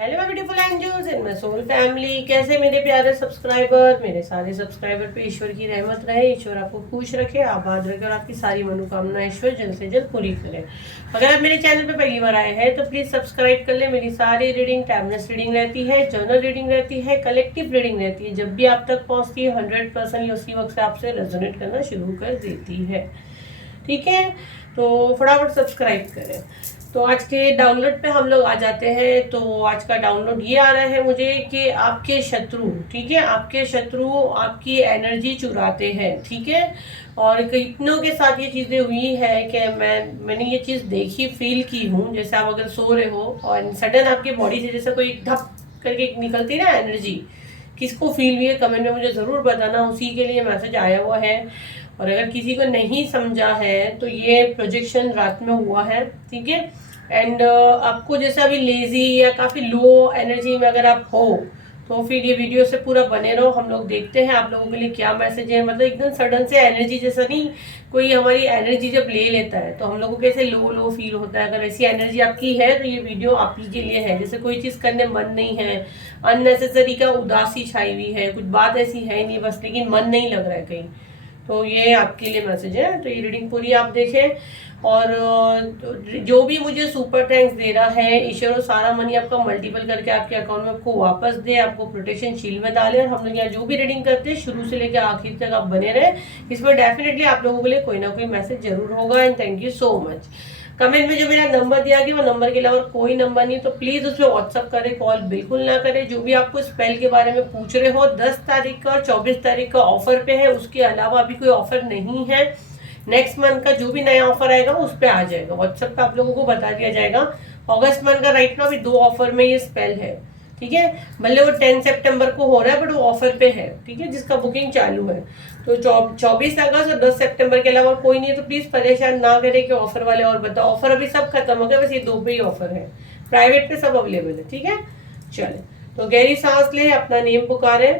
Hello my beautiful angels in my soul family. कैसे मेरे प्यारे सब्सक्राइबर, मेरे सारे सब्सक्राइबर पे ईश्वर की रहमत रहे, ईश्वर आपको खुश रखे, आबाद रखे और आपकी सारी मनोकामना ईश्वर जल्द से जल्द पूरी करे। अगर आप मेरे चैनल पे पहली बार आए हैं तो प्लीज सब्सक्राइब कर ले। मेरी सारी रीडिंग टाइमलेस रीडिंग रहती है, जर्नल रीडिंग रहती है, कलेक्टिव रीडिंग रहती है। जब भी आप तक पहुंचती है 100% उसी वक्त से आपसे रेजोनेट करना शुरू कर देती है। ठीक है, तो फटाफट सब्सक्राइब करें। तो आज के डाउनलोड पे हम लोग आ जाते हैं। तो आज का डाउनलोड ये आ रहा है मुझे कि आपके शत्रु, ठीक है, आपके शत्रु आपकी एनर्जी चुराते हैं। ठीक है, और कितनों के साथ ये चीज़ें हुई है कि मैंने ये चीज़ देखी, फील की हूँ। जैसे आप अगर सो रहे हो और सडन आपकी बॉडी से जैसे कोई धप करके निकलती ना एनर्जी, किसको फील हुई है कमेंट में मुझे ज़रूर बताना, उसी के लिए मैसेज आया हुआ है। और अगर किसी को नहीं समझा है तो ये प्रोजेक्शन रात में हुआ है। ठीक है, एंड आपको जैसे अभी लेजी या काफ़ी लो एनर्जी में अगर आप हो तो फिर ये वीडियो से पूरा बने रहो। हम लोग देखते हैं आप लोगों के लिए क्या मैसेज है। मतलब एकदम सडन से एनर्जी जैसा नहीं, कोई हमारी एनर्जी जब ले लेता है तो हम लोगों को कैसे लो लो फील होता है। अगर ऐसी एनर्जी आपकी है तो ये वीडियो आप ही के लिए है। जैसे कोई चीज़ करने मन नहीं है, अननेसेसरी का उदासी छाई हुई है, कुछ बात ऐसी है नहीं बस, लेकिन मन नहीं लग रहा है कहीं, तो ये आपके लिए मैसेज है। तो ये रीडिंग पूरी आप देखें। और जो भी मुझे सुपर थैंक्स दे रहा है ईश्वर, और सारा मनी आपका मल्टीपल करके आपके अकाउंट में आपको वापस दे, आपको प्रोटेक्शन शील्ड में डाले। और हम लोग यहाँ जो भी रीडिंग करते हैं शुरू से लेकर आखिर तक आप बने रहे, इसमें डेफिनेटली आप लोगों के लिए कोई ना कोई मैसेज जरूर होगा। And thank you so much. Comment में जो मेरा नंबर दिया गया वो नंबर के अलावा कोई नंबर नहीं, तो प्लीज उस पर व्हाट्सअप करें, कॉल बिल्कुल ना करें। जो भी आपको स्पेल के बारे में पूछ रहे हो 10 तारीख का और 24 तारीख का ऑफर पे है, उसके अलावा अभी कोई ऑफर नहीं है। नेक्स्ट मंथ का जो भी नया ऑफर आएगा उस पर आ जाएगा, व्हाट्सएप पे आप लोगों को बता दिया जाएगा। अगस्त मंथ का राइट ना अभी 2 ऑफर में ये स्पेल है। ठीक है, भले वो 10 सितंबर को हो रहा है बट वो ऑफर पे है। ठीक है, जिसका बुकिंग चालू है। तो 24 अगस्त और 10 सितंबर के अलावा कोई नहीं है, तो प्लीज परेशान ना करें कि ऑफर वाले और बताओ। ऑफर अभी सब खत्म हो गया, बस ये 2 पे ही ऑफर है, प्राइवेट पे सब अवेलेबल है। ठीक है, चले तो गहरी सांस ले, अपना नेम पुकारे।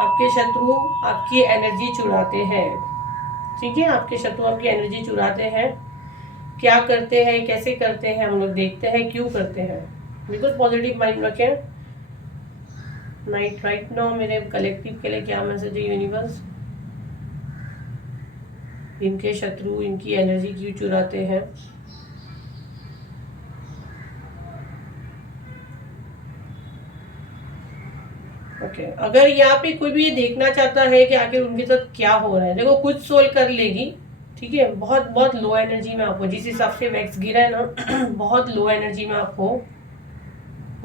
आपके शत्रु आपकी एनर्जी चुराते हैं। ठीक है, आपके शत्रु आपकी एनर्जी चुराते हैं। क्या करते हैं, कैसे करते हैं, हम लोग देखते हैं क्यों करते हैं। बिल्कुल पॉजिटिव माइंड रखें। नाइट राइट नाउ मेरे कलेक्टिव के लिए क्या मैसेज है यूनिवर्स, इनके शत्रु इनकी एनर्जी क्यों चुराते हैं। ओके, अगर यहाँ पे कोई भी ये देखना चाहता है कि आखिर उनके साथ क्या हो रहा है, देखो कुछ सोल कर लेगी। ठीक है, बहुत बहुत लो एनर्जी में आपको, जिस हिसाब से वैक्स गिरा है ना बहुत लो एनर्जी में आपको।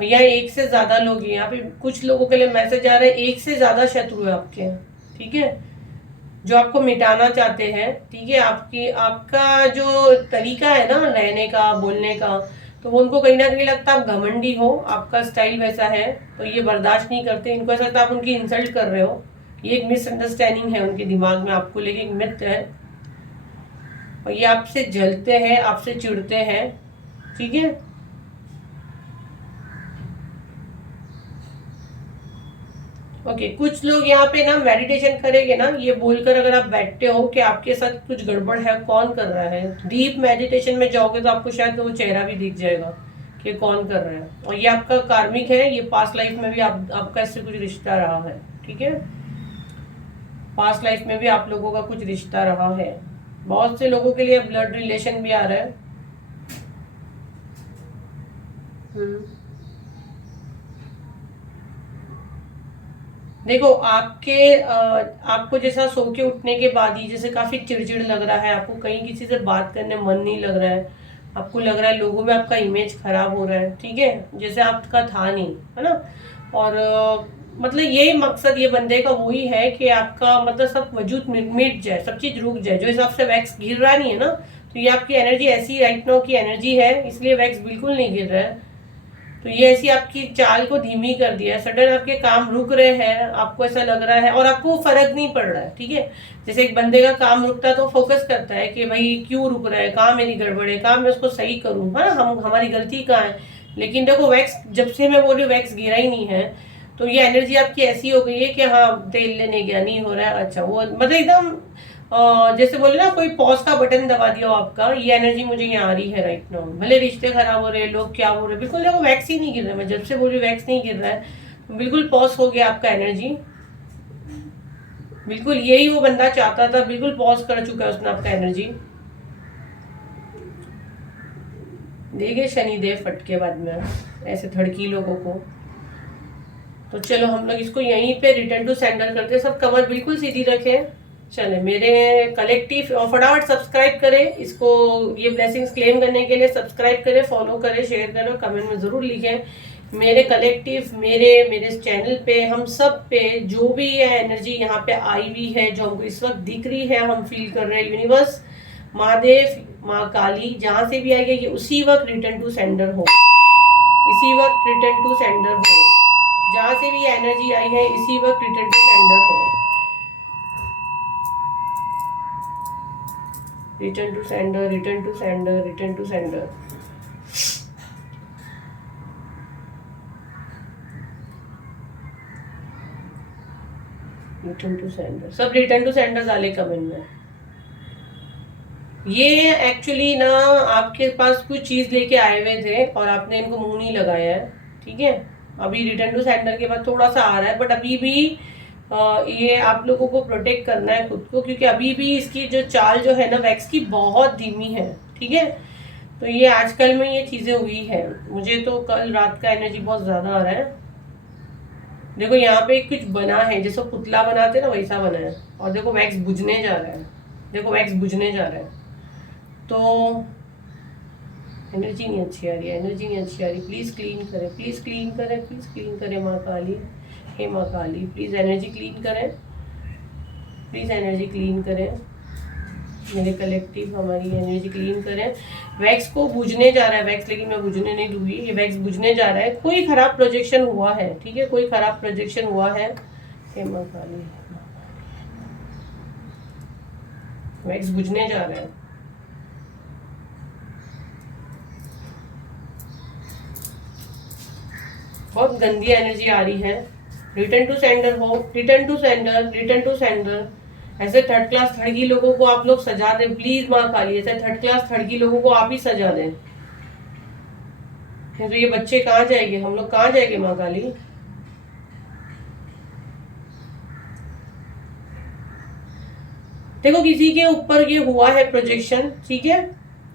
या एक से ज्यादा लोग हैं यहाँ पे, कुछ लोगों के लिए मैसेज आ रहा है एक से ज्यादा शत्रु है आपके। ठीक है, जो आपको मिटाना चाहते हैं। ठीक है, आपकी आपका जो तरीका है ना रहने का, बोलने का, तो वो उनको कहीं ना कहीं लगता है आप घमंडी हो, आपका स्टाइल वैसा है, तो ये बर्दाश्त नहीं करते। इनको ऐसा लगता है आप उनकी इंसल्ट कर रहे हो। ये एक मिसअंडरस्टैंडिंग है उनके दिमाग में आपको लेके, एक मिथ है। और ये आपसे जलते हैं, आपसे चिढ़ते हैं। ठीक है, ओके, कुछ लोग यहाँ पे ना मेडिटेशन करेंगे ना, ये बोलकर अगर आप बैठते हो कि आपके साथ कुछ गड़बड़ है, कौन कर रहा है, डीप मेडिटेशन में जाओगे तो आपको शायद वो चेहरा भी दिख जाएगा कि कौन कर रहा है। और ये आपका कार्मिक है, ये पास्ट लाइफ में भी आपका इससे कुछ रिश्ता रहा है। ठीक है, पास्ट लाइफ में भी आप लोगों का कुछ रिश्ता रहा है। बहुत से लोगों के लिए ब्लड रिलेशन भी आ रहा है। देखो आपको जैसा सो के उठने के बाद ही जैसे काफी चिड़चिड़ लग रहा है, आपको कहीं किसी से बात करने मन नहीं लग रहा है, आपको लग रहा है लोगों में आपका इमेज खराब हो रहा है। ठीक है, जैसे आपका था नहीं, है ना। और मतलब यही मकसद ये बंदे का वही है कि आपका मतलब सब वजूद मिट जाए, सब चीज रुक जाए। जो हिसाब से वैक्स गिर रहा नहीं है ना, तो ये आपकी एनर्जी ऐसी राइट नाउ की एनर्जी है, इसलिए वैक्स बिल्कुल नहीं गिर रहा है। तो ये ऐसी आपकी चाल को धीमी कर दिया है। सडन आपके काम रुक रहे हैं, आपको ऐसा लग रहा है और आपको फर्क नहीं पड़ रहा है। ठीक है, जैसे एक बंदे का काम रुकता है तो फोकस करता है कि भाई क्यों रुक रहा है, कहाँ मेरी गड़बड़ है, कहाँ मैं उसको सही करूँ, है ना, हमारी गलती कहाँ है। लेकिन देखो वैक्स जब से मैं बोल रही हूँ वैक्स गिरा ही नहीं है, तो ये एनर्जी आपकी ऐसी हो गई है कि हाँ तेल लेने गया नहीं हो रहा है। अच्छा, वो मतलब एकदम जैसे बोले ना कोई पॉज का बटन दबा दिया हो आपका, ये एनर्जी मुझे यहाँ आ रही है राइट नाउ। भले रिश्ते खराब हो रहे हैं, लोग क्या बोल रहे हैं, बिल्कुल देखो वैक्स ही नहीं गिर रहा है। मैं जब से बोल रही हूँ वैक्स नहीं गिर रहा है, बिल्कुल पॉज हो गया आपका एनर्जी। बिल्कुल यही वो बंदा चाहता था, बिल्कुल पॉज कर चुका है उसने आपका एनर्जी। देखिए शनिदेव फटके बाद में ऐसे धड़की लोगों को। तो चलो हम लोग इसको यहीं पे रिटर्न टू सेंडर करते हैं। सब कमर बिल्कुल सीधी रखें। चले मेरे कलेक्टिव फटाफट सब्सक्राइब करें इसको, ये ब्लेसिंग्स क्लेम करने के लिए सब्सक्राइब करें, फॉलो करें, शेयर करें, कमेंट में ज़रूर लिखें। मेरे कलेक्टिव मेरे चैनल पे हम सब पे जो भी है एनर्जी यहाँ पे आई हुई है, जो हमको इस वक्त दिख रही है, हम फील कर रहे हैं, यूनिवर्स, महादेव, माँ काली, जहाँ से भी आई है ये उसी वक्त रिटर्न टू सेंडर हो, इसी वक्त रिटर्न टू सेंडर हो। जहाँ से भी एनर्जी आई है इसी वक्त रिटर्न टू सेंडर हो, return to sender, return to sender, return to sender. Return to sender, सब रिटर्न टू सेंडर डाले कमेंट में। ये एक्चुअली ना आपके पास कुछ चीज लेके आए हुए थे और आपने इनको मुंह नहीं लगाया है, ठीक है। अभी रिटर्न टू सेंडर के बाद थोड़ा सा आ रहा है, बट अभी भी ये आप लोगों को प्रोटेक्ट करना है खुद को, क्योंकि अभी भी इसकी जो चाल जो है ना वैक्स की बहुत धीमी है, ठीक है। तो ये आजकल में ये चीजें हुई है। मुझे तो कल रात का एनर्जी बहुत ज्यादा आ रहा है। देखो यहाँ पे कुछ बना है, जैसे पुतला बनाते ना वैसा बना है, और देखो वैक्स बुझने जा रहा है, देखो वैक्स बुझने जा रहा है। तो एनर्जी नहीं अच्छी आ रही है, एनर्जी नहीं अच्छी आ रही। प्लीज क्लीन करें, प्लीज क्लीन करें, प्लीज क्लीन करें माँ काली, हे माँ काली, प्लीज एनर्जी क्लीन करें, प्लीज एनर्जी क्लीन करें। मेरे कलेक्टिव हमारी एनर्जी क्लीन करें। वैक्स को बुझने जा रहा है, वैक्स लेकिन मैं बुझने नहीं दूंगी, ये वैक्स बुझने जा रहा है। कोई खराब प्रोजेक्शन हुआ है, ठीक है, कोई खराब प्रोजेक्शन हुआ है। हे माँ काली, वैक्स बुझने जा रहा है। बहुत गंदी एनर्जी आ रही है। रिटर्न टू सेंडर हो, return to sender, return to sender. ऐसे थर्ड क्लास थर्डी लोगों को आप लोग सजा दें प्लीज माँ काली, ऐसे थर्ड क्लास थर्डी लोगों को आप ही सजा दें। तो ये बच्चे कहाँ जाएंगे, हम लोग कहाँ जाएंगे माँ काली। देखो किसी के ऊपर ये हुआ है प्रोजेक्शन, ठीक है,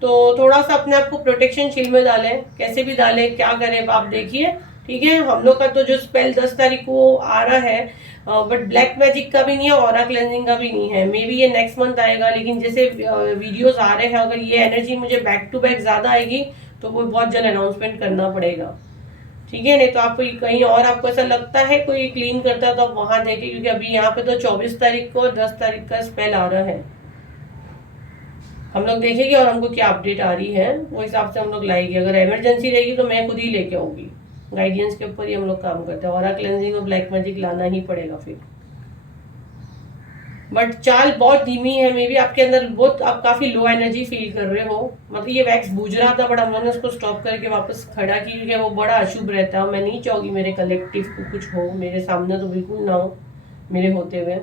तो थोड़ा सा अपने आप को प्रोटेक्शन शील्ड में डालें, कैसे भी डालें, क्या करें आप देखिए, ठीक है। हम लोग का तो जो स्पेल 10 तारीख को आ रहा है, बट ब्लैक मैजिक का भी नहीं है, ऑरा क्लेंजिंग का भी नहीं है। मे बी ये नेक्स्ट मंथ आएगा, लेकिन जैसे वीडियोस आ रहे हैं, अगर ये एनर्जी मुझे बैक टू बैक ज्यादा आएगी तो वो बहुत जल्द अनाउंसमेंट करना पड़ेगा, ठीक है। नहीं तो आपको कहीं और आपको ऐसा लगता है कोई क्लीन करता है तो आप वहां देखें, क्योंकि अभी यहाँ पे तो 24 तारीख को 10 तारीख का स्पेल आ रहा है। हम लोग देखेंगे और हमको क्या अपडेट आ रही है वो हिसाब से हम लोग लाएंगे। अगर इमरजेंसी रहेगी तो मैं खुद ही लेके आऊंगी, गाइडेंस के ऊपर ही हम लोग काम करते हैं। ऑरा क्लेंजिंग और ब्लैक मैजिक लाना ही पड़ेगा फिर। बट चाल बहुत धीमी है, मे बी आपके अंदर बहुत, आप काफी लो एनर्जी फील कर रहे हो। मतलब ये वैक्स बुझ रहा था, बट हम लोगों ने उसको स्टॉप करके वापस खड़ा की, क्योंकि वो बड़ा अशुभ रहता है। मैं नहीं चाहूंगी मेरे कलेक्टिव को कुछ हो, मेरे सामने तो बिल्कुल ना हो मेरे होते हुए।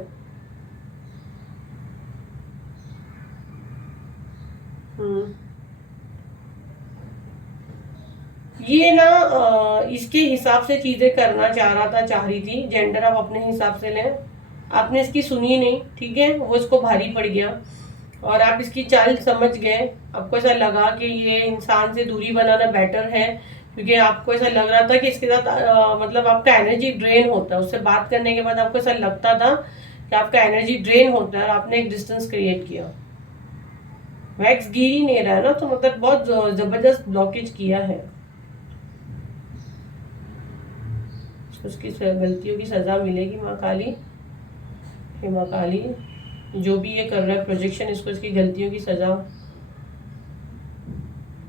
ये ना इसके हिसाब से चीजें करना चाह रहा था, चाह रही थी। जेंडर आप अपने हिसाब से लें, आपने इसकी सुनी नहीं, ठीक है, वो इसको भारी पड़ गया और आप इसकी चाल समझ गए। आपको ऐसा लगा कि ये इंसान से दूरी बनाना बेटर है, क्योंकि आपको ऐसा लग रहा था कि इसके साथ मतलब आपका एनर्जी ड्रेन होता है। उससे बात करने के बाद आपको ऐसा लगता था कि आपका एनर्जी ड्रेन होता है और आपने एक डिस्टेंस क्रिएट किया। वैक्स गिर ही नहीं रहा है ना, तो मतलब बहुत जबरदस्त ब्लॉकेज किया है। उसकी गलतियों की सजा मिलेगी माँ काली, हे माँ काली, जो भी ये कर रहा है प्रोजेक्शन, इसको इसकी गलतियों की सजा।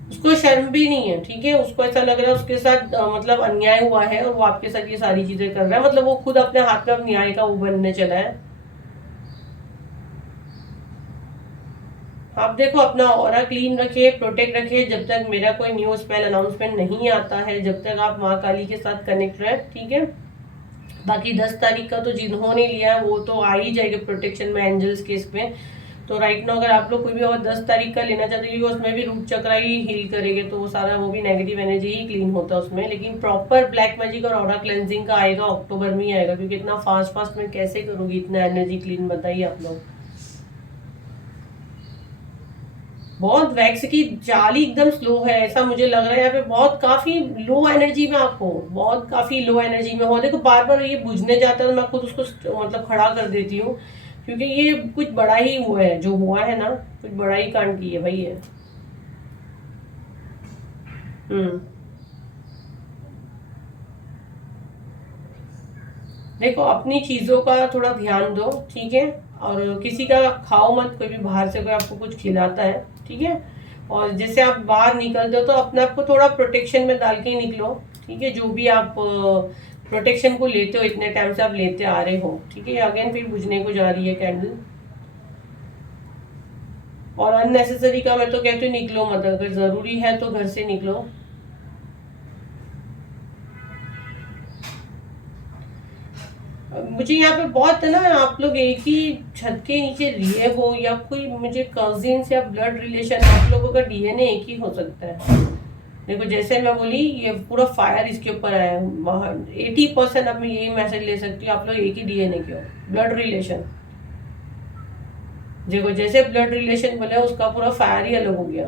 उसको शर्म भी नहीं है, ठीक है, उसको ऐसा लग रहा है उसके साथ मतलब अन्याय हुआ है और वो आपके साथ ये सारी चीजें कर रहा है। मतलब वो खुद अपने हाथ में अब न्याय का वो बनने चला है। आप देखो अपना ऑरा क्लीन रखिए, प्रोटेक्ट रखिए, जब तक मेरा कोई न्यू स्पेल अनाउंसमेंट नहीं आता है, जब तक आप माँ काली के साथ कनेक्ट रहे, ठीक है। बाकी 10 तारीख का तो जिन्होंने लिया है वो तो आ ही जाएगा प्रोटेक्शन में, एंजल्स के इसमें। तो राइट नाउ अगर आप लोग कोई भी और 10 तारीख का लेना चाहते हो, क्योंकि उसमें भी रूट चक्रा ही हील करेंगे, तो वो सारा वो भी नेगेटिव एनर्जी ही क्लीन होता है उसमें। लेकिन प्रॉपर ब्लैक मैजिक और ऑरा क्लेंजिंग का आएगा अक्टूबर में ही आएगा, क्योंकि इतना फास्ट फास्ट मैं कैसे करूंगी इतना एनर्जी क्लीन, बताइए आप लोग। बहुत वैक्स की चाल ही एकदम स्लो है, ऐसा मुझे लग रहा है। यहाँ पे बहुत काफी लो एनर्जी में आप हो, बहुत काफी लो एनर्जी में हो। देखो बार बार ये बुझने जाता है तो मैं खुद उसको मतलब खड़ा कर देती हूँ, क्योंकि ये कुछ बड़ा ही हुआ है, जो हुआ है ना कुछ बड़ा ही कांड की है भाई है। देखो अपनी चीजों का थोड़ा ध्यान दो, ठीक है, और किसी का खाओ मत, कोई भी बाहर से कोई आपको कुछ खिलाता है, ठीक है। और जैसे आप बाहर निकलते हो तो अपने आप को थोड़ा प्रोटेक्शन में डाल के ही निकलो, ठीक है। जो भी आप प्रोटेक्शन को लेते हो, इतने टाइम से आप लेते आ रहे हो, ठीक है। अगेन फिर बुझने को जा रही है कैंडल। और अननेसेसरी का मैं तो कहती हूँ निकलो मत, अगर जरूरी है तो घर से निकलो। मुझे यहाँ पे बहुत है ना, आप लोग एक ही छत के नीचे रहे हो, या कोई मुझे कजिन या ब्लड रिलेशन, आप लोगों का डीएनए एक ही हो सकता है। देखो जैसे मैं बोली, ये पूरा फायर इसके ऊपर आया है। 80% अब मैं यही मैसेज ले सकती हूँ, आप लोग एक ही डीएनए के हो, ब्लड रिलेशन। देखो जैसे ब्लड रिलेशन बोले, उसका पूरा फायर ही अलग हो गया।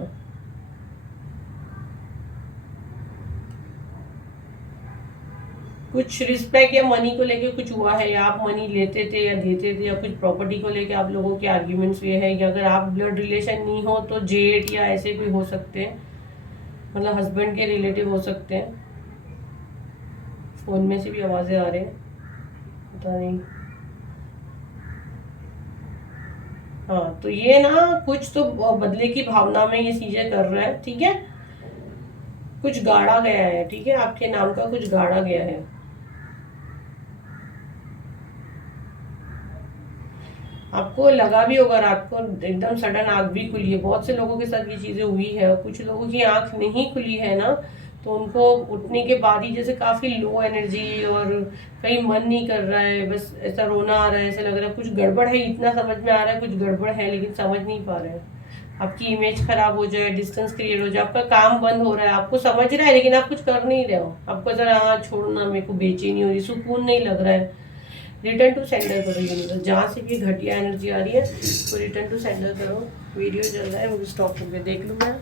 कुछ रिस्पेक्ट या मनी को लेके कुछ हुआ है, या आप मनी लेते थे या देते थे, या कुछ प्रॉपर्टी को लेके आप लोगों के आर्ग्यूमेंट्स हुए हैं, या अगर आप ब्लड रिलेशन नहीं हो तो जेठ या ऐसे भी हो सकते हैं, मतलब हस्बैंड के रिलेटिव हो सकते हैं। फोन में से भी आवाजें आ रहे हैं, पता नहीं। हाँ तो ये ना कुछ तो बदले की भावना में ये चीजें कर रहा है, ठीक है। कुछ गाड़ा गया है, ठीक है, आपके नाम का कुछ गाड़ा गया है। आपको लगा भी होगा रात को एकदम सडन आंख भी खुली है, बहुत से लोगों के साथ ये चीजें हुई है। और कुछ लोगों की आंख नहीं खुली है ना, तो उनको उठने के बाद ही जैसे काफी लो एनर्जी, और कहीं मन नहीं कर रहा है, बस ऐसा रोना आ रहा है, ऐसा लग रहा है कुछ गड़बड़ है, इतना समझ में आ रहा है कुछ गड़बड़ है, लेकिन समझ नहीं पा रहे हैं। आपकी इमेज खराब हो जाए, डिस्टेंस क्रिएट हो जाए, आपका काम बंद हो रहा है, आपको समझ रहा है लेकिन आप कुछ कर नहीं रहे हो। आपको जरा हाँ छोड़ना, मेरे को बेचैनी हो रही, सुकून नहीं लग रहा है। रिटर्न टू सेंडर करो यूनिवर्स, जहाँ से भी घटिया एनर्जी आ रही है तो रिटर्न टू सेंडर करो। वीडियो चल रहा है, मुझे स्टॉप करके देख लूँ मैं।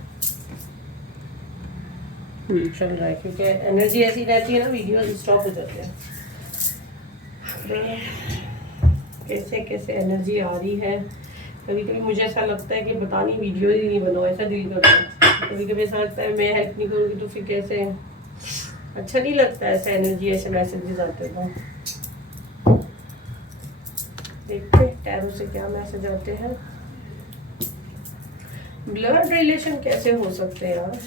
चल रहा है, क्योंकि एनर्जी ऐसी रहती है ना, वीडियो स्टॉप हो जाते हैं। कैसे कैसे एनर्जी आ रही है, कभी कभी मुझे ऐसा लगता है कि पता नहीं वीडियो ही नहीं बनाओ, ऐसा दिल करता है। कभी कभी ऐसा लगता है मैं हेल्प नहीं करूँगी तो फिर कैसे, अच्छा नहीं लगता ऐसा एनर्जी, ऐसे मैसेजेस आते हैं। देखते टैरो से क्या मैसेज आते हैं। ब्लड रिलेशन कैसे हो सकते हैं यार,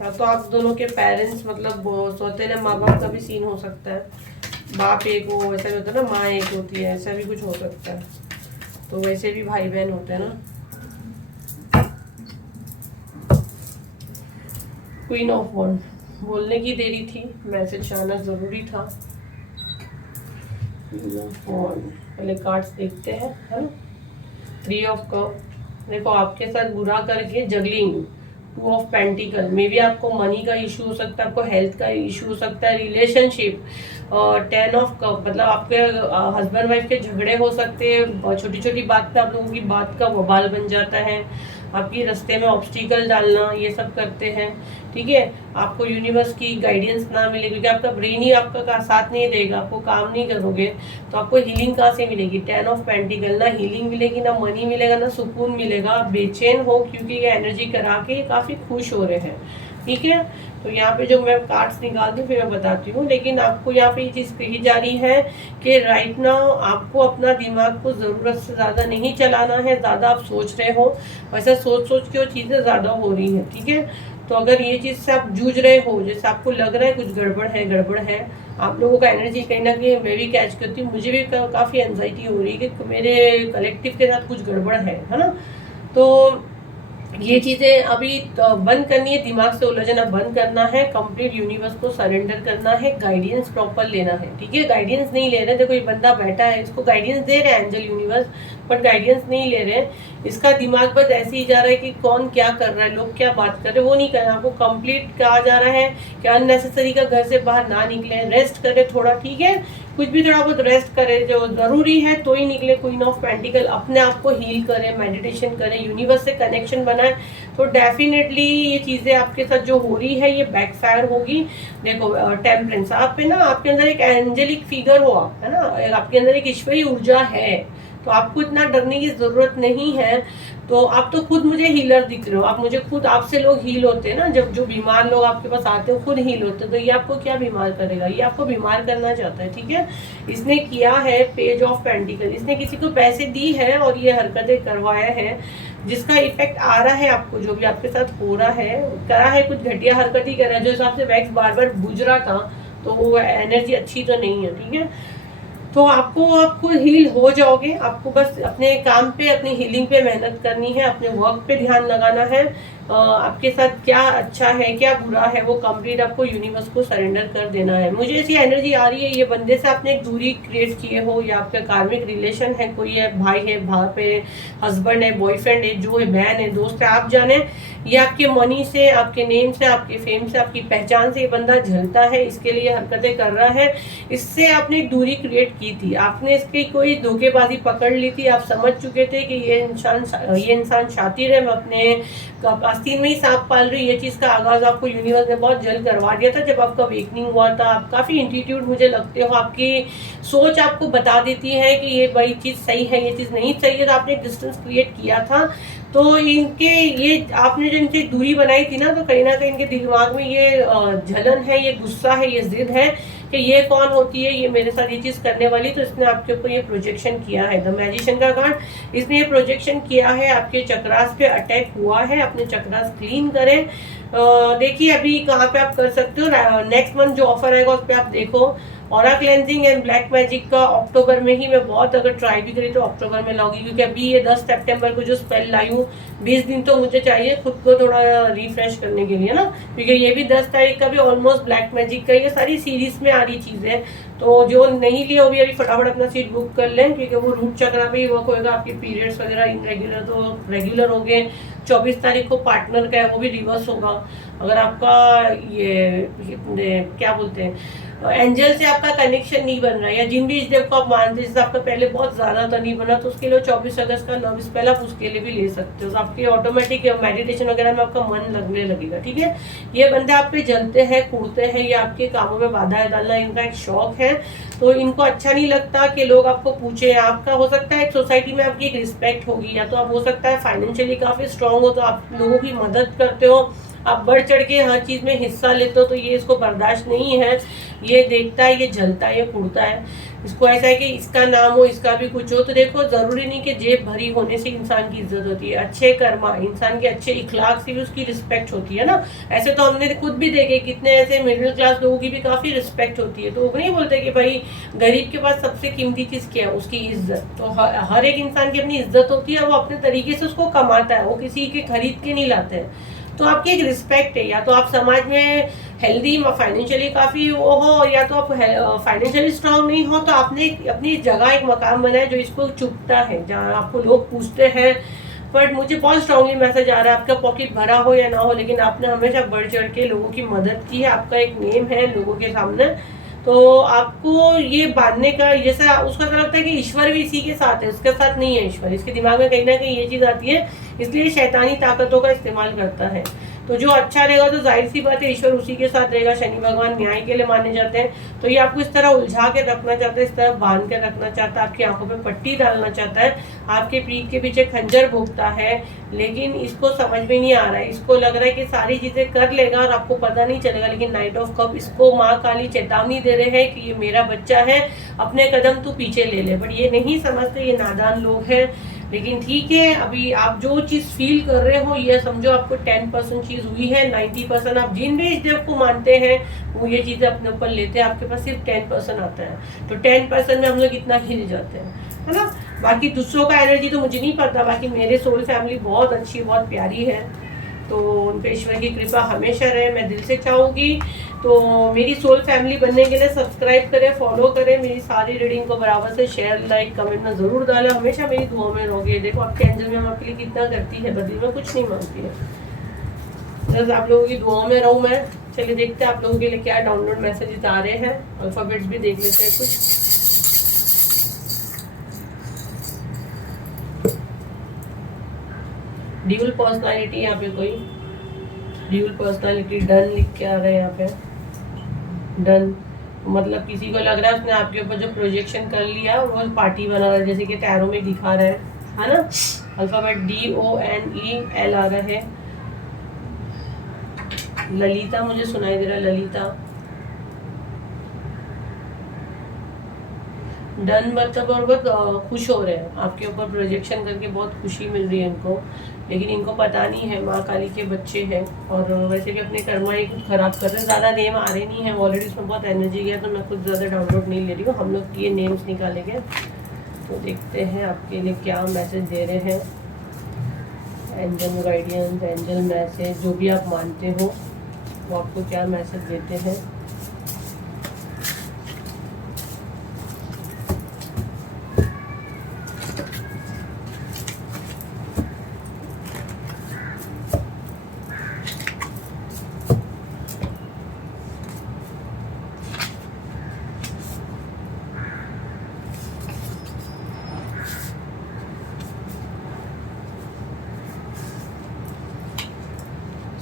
या तो आप दोनों के पेरेंट्स, मतलब सौतेले माँ बाप का भी सीन हो सकता है। बाप एक हो, ऐसा भी होता है ना, माँ एक होती है, ऐसा भी कुछ हो सकता है। तो वैसे भी भाई बहन होते हैं ना। क्वीन ऑफ वॉन्ड बोलने की देरी थी, मैसेज आना जरूरी था। क्वीन ऑफ वॉन्ड, पहले कार्ड्स देखते हैं, है ना। 3 ऑफ कप, देखो आपके साथ बुरा करके juggling. 2 of pentacle, may be आपको मनी का इशू हो सकता है, आपको हेल्थ का इशू हो सकता है, रिलेशनशिप। और 10 ऑफ कप, मतलब आपके हस्बैंड वाइफ के झगड़े हो सकते हैं, छोटी छोटी बात पे आप लोगों की बात का वबाल बन जाता है, आपकी रास्ते में ऑब्स्टिकल डालना, ये सब करते हैं, ठीक है। आपको यूनिवर्स की गाइडेंस ना मिले, क्योंकि आपका ब्रेन ही आपका साथ नहीं देगा, आपको काम नहीं करोगे तो आपको हीलिंग कहाँ से मिलेगी। 10 ऑफ पेंटिकल, ना हीलिंग मिलेगी, ना मनी मिलेगा, ना सुकून मिलेगा। आप बेचैन हो, क्योंकि ये एनर्जी करा के काफ़ी खुश हो रहे हैं, ठीक है। तो यहाँ पे जो मैं कार्ड्स निकाल दूँ फिर मैं बताती हूँ, लेकिन आपको यहाँ पे ये चीज़ कही जा रही है कि राइट नाउ आपको अपना दिमाग को ज़रूरत से ज़्यादा नहीं चलाना है। ज़्यादा आप सोच रहे हो, वैसे सोच सोच के वो चीज़ें ज़्यादा हो रही हैं, ठीक है। तो अगर ये चीज़ से आप जूझ रहे हो, जैसे आपको लग रहा है कुछ गड़बड़ है, गड़बड़ है, आप लोगों का एनर्जी कहीं ना कहीं मैं भी कैच करती हूँ, मुझे भी काफ़ी एंजाइटी हो रही है कि मेरे कलेक्टिव के साथ कुछ गड़बड़ है ना। तो ये चीज़ें अभी तो बंद करनी है, दिमाग से उलझना बंद करना है, कंप्लीट यूनिवर्स को सरेंडर करना है, गाइडेंस प्रॉपर लेना है, ठीक है। गाइडेंस नहीं ले रहे, देखो ये बंदा बैठा है, इसको गाइडेंस दे रहे हैं एंजल यूनिवर्स, बट गाइडेंस नहीं ले रहे हैं। इसका दिमाग बस ऐसे ही जा रहा है कि कौन क्या कर रहा है, लोग क्या बात कर रहे हैं, वो नहीं करना। आपको कंप्लीट कहा जा रहा है कि अननेसेसरी का घर से बाहर ना निकले, रेस्ट करें थोड़ा, ठीक है, कुछ भी थोड़ा बहुत रेस्ट करें, जो जरूरी है तो ही निकले। क्वीन ऑफ पेंटिकल, अपने आप को हील करें, मेडिटेशन करें, यूनिवर्स से कनेक्शन बनाएं, तो डेफिनेटली ये चीजें आपके साथ जो हो रही है ये बैकफायर होगी। देखो टेम्परेंस, आप पे ना, आपके अंदर एक एंजेलिक फिगर हो आप, है ना, आपके अंदर एक ईश्वरीय ऊर्जा है, तो आपको इतना डरने की जरूरत नहीं है। तो आप तो खुद मुझे हीलर दिख रहे हो, आप मुझे खुद, आपसे लोग हील होते हैं ना, जब जो बीमार लोग आपके पास आते हैं खुद हील होते हैं, तो ये आपको क्या बीमार करेगा, ये आपको बीमार करना चाहता है, ठीक है। इसने किया है पेज ऑफ पेंटिकल, इसने किसी को पैसे दी है और ये हरकतें करवाया है, जिसका इफेक्ट आ रहा है आपको, जो भी आपके साथ हो रहा है, करा है कुछ घटिया हरकत ही कर रहा है। जो हिसाब से वैक्स बार बार बुझ रहा था तो वो एनर्जी अच्छी तो नहीं है, ठीक है। तो आपको हील हो जाओगे, आपको बस अपने काम पे, अपनी हीलिंग पे मेहनत करनी है, अपने वर्क पे ध्यान लगाना है। आपके साथ क्या अच्छा है क्या बुरा है वो कंप्लीट आपको यूनिवर्स को सरेंडर कर देना है। मुझे ऐसी एनर्जी आ रही है, ये बंदे से आपने एक दूरी क्रिएट किए हो, या आपका कार्मिक रिलेशन है, कोई है, भाई है, भाप है, हस्बैंड है, बॉयफ्रेंड है, जो है, बहन है, दोस्त है, आप जाने, ये आपके मनी से, आपके नेम से, आपके फेम से, आपकी पहचान से ये बंदा झलता है, इसके लिए हरकतें कर रहा है। इससे आपने एक दूरी क्रिएट की थी, आपने इसकी कोई धोखेबाजी पकड़ ली थी, आप समझ चुके थे कि ये इंसान शातिर है, मैं अपने आस्तीन में ही सांप पाल रही। ये चीज का आगाज आपको यूनिवर्स ने बहुत जल्द करवा दिया था जब आपका वेकनिंग हुआ था। आप काफी इंटीट्यूड मुझे लगते हो, आपकी सोच आपको बता देती है कि ये बड़ी चीज सही है, ये चीज नहीं सही है, तो आपने डिस्टेंस क्रिएट किया था। तो इनके ये आपने जो इनसे दूरी बनाई थी ना, तो कहीं ना कहीं इनके दिमाग में ये जलन है, ये गुस्सा है, ये जिद है कि ये कौन होती है ये मेरे साथ ये चीज करने वाली। तो इसने आपके ऊपर ये प्रोजेक्शन किया है, द मैजिशियन का कार्ड, इसने ये प्रोजेक्शन किया है, आपके चक्रास पे अटैक हुआ है। अपने चक्रास क्लीन करें। देखिए अभी कहाँ पे आप कर सकते हो, नेक्स्ट मंथ जो ऑफर आएगा उस पर आप देखो। Aura cleansing and black magic का अक्टूबर में ही मैं बहुत, अगर ट्राई भी करी तो अक्टूबर में लाऊंगी, क्योंकि अभी ये 10 सितंबर को जो स्पेल लाई हूँ, 20 दिन तो मुझे चाहिए खुद को थोड़ा रिफ्रेश करने के लिए ना, क्योंकि ये भी 10 तारीख का भी ऑलमोस्ट ब्लैक मैजिक का, ये सारी सीरीज में आ रही चीजें। तो जो नहीं लिया वो भी अभी फटाफट अपना सीट बुक कर लें, क्योंकि वो रूट चक्रा पे ही वर्क होगा। आपके पीरियड्स वगैरह इनरेगुलर तो रेगुलर हो गए। 24 तारीख को पार्टनर का है, वो भी रिवर्स होगा। अगर आपका ये क्या बोलते हैं, एंजल से आपका कनेक्शन नहीं बन रहा है, या जिन भी इस देव को आप मानते हैं, जैसे आपका पहले बहुत ज्यादा था नहीं बना, तो उसके लिए 24 अगस्त का लव स्पेल आप उसके लिए भी ले सकते हो। तो आपके ऑटोमेटिक मेडिटेशन वगैरह में आपका मन लगने लगेगा, ठीक है। ये बंदे आप पे जलते हैं, कूदते हैं, ये आपके कामों में बाधा डालना इनका एक शौक है। तो इनको अच्छा नहीं लगता कि लोग आपको पूछे। आपका हो सकता है एक सोसाइटी में आपकी एक रिस्पेक्ट होगी, या तो आप हो सकता है फाइनेंशियली काफी स्ट्रांग हो, तो आप लोगों की मदद करते हो, आप बढ़ चढ़ के हर चीज में हिस्सा लेते हो। तो ये इसको बर्दाश्त नहीं है, ये देखता है, ये जलता है, ये कूदता है। इसको ऐसा है कि इसका नाम हो, इसका भी कुछ हो। तो देखो जरूरी नहीं कि जेब भरी होने से इंसान की इज्जत होती है, अच्छे कर्मा, इंसान के अच्छे इखलाक से भी उसकी रिस्पेक्ट होती है ना। ऐसे तो हमने खुद भी देखे कितने ऐसे मिडिल क्लास लोगों की भी काफी रिस्पेक्ट होती है। तो वो नहीं बोलते कि भाई गरीब के पास सबसे कीमती चीज क्या है, उसकी इज्जत। तो हर एक इंसान की अपनी इज्जत होती है, वो अपने तरीके से उसको कमाता है, वो किसी के खरीद के नहीं लाते हैं। तो आपकी एक रिस्पेक्ट है, या तो आप समाज में हेल्दी फाइनेंशियली काफ़ी वो हो, या तो आप फाइनेंशियली स्ट्रांग नहीं हो, तो आपने अपनी जगह एक मकाम बनाया जो इसको चुभता है, जहाँ आपको लोग पूछते हैं। बट मुझे बहुत स्ट्रांगली मैसेज आ रहा है, आपका पॉकेट भरा हो या ना हो, लेकिन आपने हमेशा बढ़ चढ़ के लोगों की मदद की है, आपका एक नेम है लोगों के सामने। तो आपको ये बांधने का, जैसा उसको ऐसा लगता है कि ईश्वर भी इसी के साथ है, उसके साथ नहीं है ईश्वर। इसके दिमाग में कहीं ना कहीं ये चीज़ आती है, इसलिए शैतानी ताकतों का इस्तेमाल करता है। तो जो अच्छा रहेगा तो जाहिर सी बात है ईश्वर उसी के साथ रहेगा। शनि भगवान न्याय के लिए माने जाते हैं। तो ये आपको इस तरह उलझा के रखना चाहता है, इस तरह बांध के रखना चाहता है, आपकी आंखों पे पट्टी डालना चाहता है, आपके पीठ के पीछे खंजर भोगता है, लेकिन इसको समझ में नहीं आ रहा है। इसको लग रहा है कि सारी चीजें कर लेगा और आपको पता नहीं चलेगा, लेकिन नाइट ऑफ कप इसको माँ काली चेतावनी दे रहे हैं कि ये मेरा बच्चा है, अपने कदम तू पीछे ले ले। बट ये नहीं समझते, ये नादान लोग हैं। लेकिन ठीक है, अभी आप जो चीज फील कर रहे हो ये समझो आपको 10% चीज हुई है। 90% आप जिन भी इस देव को मानते हैं वो ये चीजें अपने ऊपर लेते हैं, आपके पास सिर्फ 10% आता है। तो 10% में हम लोग इतना हिल जाते हैं, है ना। बाकी दूसरों का एनर्जी तो मुझे नहीं पता, बाकी मेरे सोल फैमिली बहुत अच्छी, बहुत प्यारी है। तो उन पे ईश्वर की कृपा हमेशा रहे, मैं दिल से चाहूंगी तो मेरी सोल फैमिली बनने के लिए सब्सक्राइब करें, फॉलो करें, मेरी सारी रीडिंग को बराबर से शेयर, लाइक, कमेंट में ज़रूर डालें। हमेशा मेरी दुआ में रहोगे। देखो आपके एंजल में आपके लिए कितना करती है, बदले में कुछ नहीं मांगती है, बस आप लोगों की दुआओं में रहूँ मैं। चलिए देखते हैं आप लोगों के लिए क्या डाउनलोड मैसेजेस आ रहे हैं। अल्फ़ाबेट्स भी देख लेते हैं कुछ। ड्यूल पर्सनालिटी, यहाँ पे कोई ड्यूल पर्सनालिटी, डन लिख के आ रहा है यहाँ पे। डन मतलब किसी को लग रहा है उसने आपके ऊपर जो प्रोजेक्शन कर लिया वो पार्टी बना रहा है, जैसे कि टैरो में दिखा रहा है ना। अल्फ़ाबेट DONEL आ रहा है। ललिता मुझे सुनाई दे रहा है, ललिता। डन मतलब और बहुत खुश हो रहे हैं आपके ऊपर प्रोजेक्शन करके, बहुत खुशी मिल रही है इनको, लेकिन इनको पता नहीं है माँ काली के बच्चे हैं और वैसे भी अपने कर्मा ही कुछ खराब कर रहे हैं। ज़्यादा नेम आ रहे नहीं है, ऑलरेडी उसमें बहुत एनर्जी गया, तो मैं कुछ ज़्यादा डाउनलोड नहीं ले रही हूँ। हम लोग ये नेम्स निकालेंगे, तो देखते हैं आपके लिए क्या मैसेज दे रहे हैं। एंजल गाइडियंस, एंजल मैसेज, जो भी आप मानते हो वो आपको क्या मैसेज देते हैं।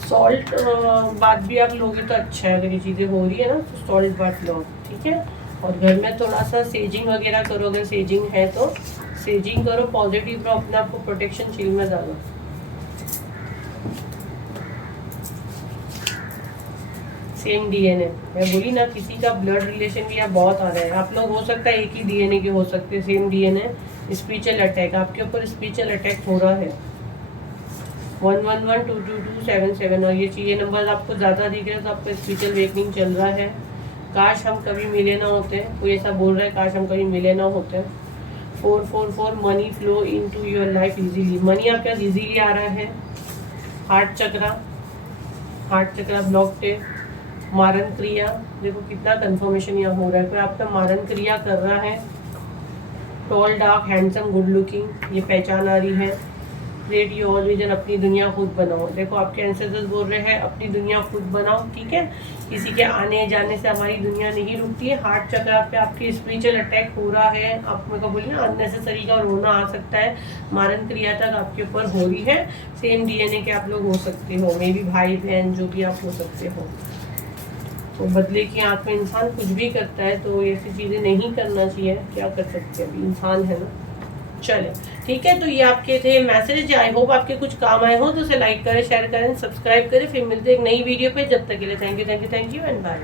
सॉल्ट बात भी आप लोगे तो अच्छा है, अगर ये चीज़ें हो रही है ना तो सॉल्ट बात लो, ठीक है। और घर में थोड़ा सा सेजिंग वगैरह करो, अगर सेजिंग है तो सेजिंग करो, पॉजिटिव रहो, अपने आप को प्रोटेक्शन शील्ड में डालो। सेम DNA, मैं बोली ना किसी का ब्लड रिलेशन भी यहाँ बहुत आ रहा है। आप लोग हो सकता है एक ही DNA के हो सकते हैं, सेम DNA। स्पिरिचुअल अटैक आपके ऊपर, स्पिरिचुअल अटैक हो रहा है। 11122277 और ये नंबर आपको ज़्यादा दिख रहे हैं तो आपका स्पिरिचुअल वेकनिंग चल रहा है। काश हम कभी मिले ना होते, कोई ऐसा बोल रहा है काश हम कभी मिले ना होते। 444 money flow into your life easily, money आपके पास इजीली आ रहा है। हार्ट चक्रा ब्लॉक्ड है। मारन क्रिया, देखो कितना कंफर्मेशन यहाँ हो रहा है, कोई आपका मारन क्रिया कर रहा है। Tall dark handsome good looking, ये पहचान आ रही है। क्रिएट योर विजन, अपनी दुनिया खुद बनाओ। देखो आपके एंसेस्टर्स बोल रहे हैं अपनी दुनिया खुद बनाओ, ठीक है। किसी के आने जाने से हमारी दुनिया नहीं रुकती है। हार्ट चक्र पे आपके स्पिरिचुअल अटैक हो रहा है, आप मेरे को बोलिए ना अननेसेसरी का रोना आ सकता है। मारन क्रिया तक आपके ऊपर हो रही है। सेम DNA के आप लोग हो सकते हो, मे बी भाई बहन जो भी आप हो सकते हो। तो बदले की आंख में इंसान कुछ भी करता है, तो ऐसी चीज़ें नहीं करना चाहिए। क्या कर सकते हैं, अभी इंसान है ना। चले ठीक है, तो ये आपके थे मैसेज। आई होप आपके कुछ काम आए हो, तो उसे लाइक करें, शेयर करें, सब्सक्राइब करें। फिर मिलते हैं एक नई वीडियो पे। जब तक के लिए थैंक यू एंड बाय।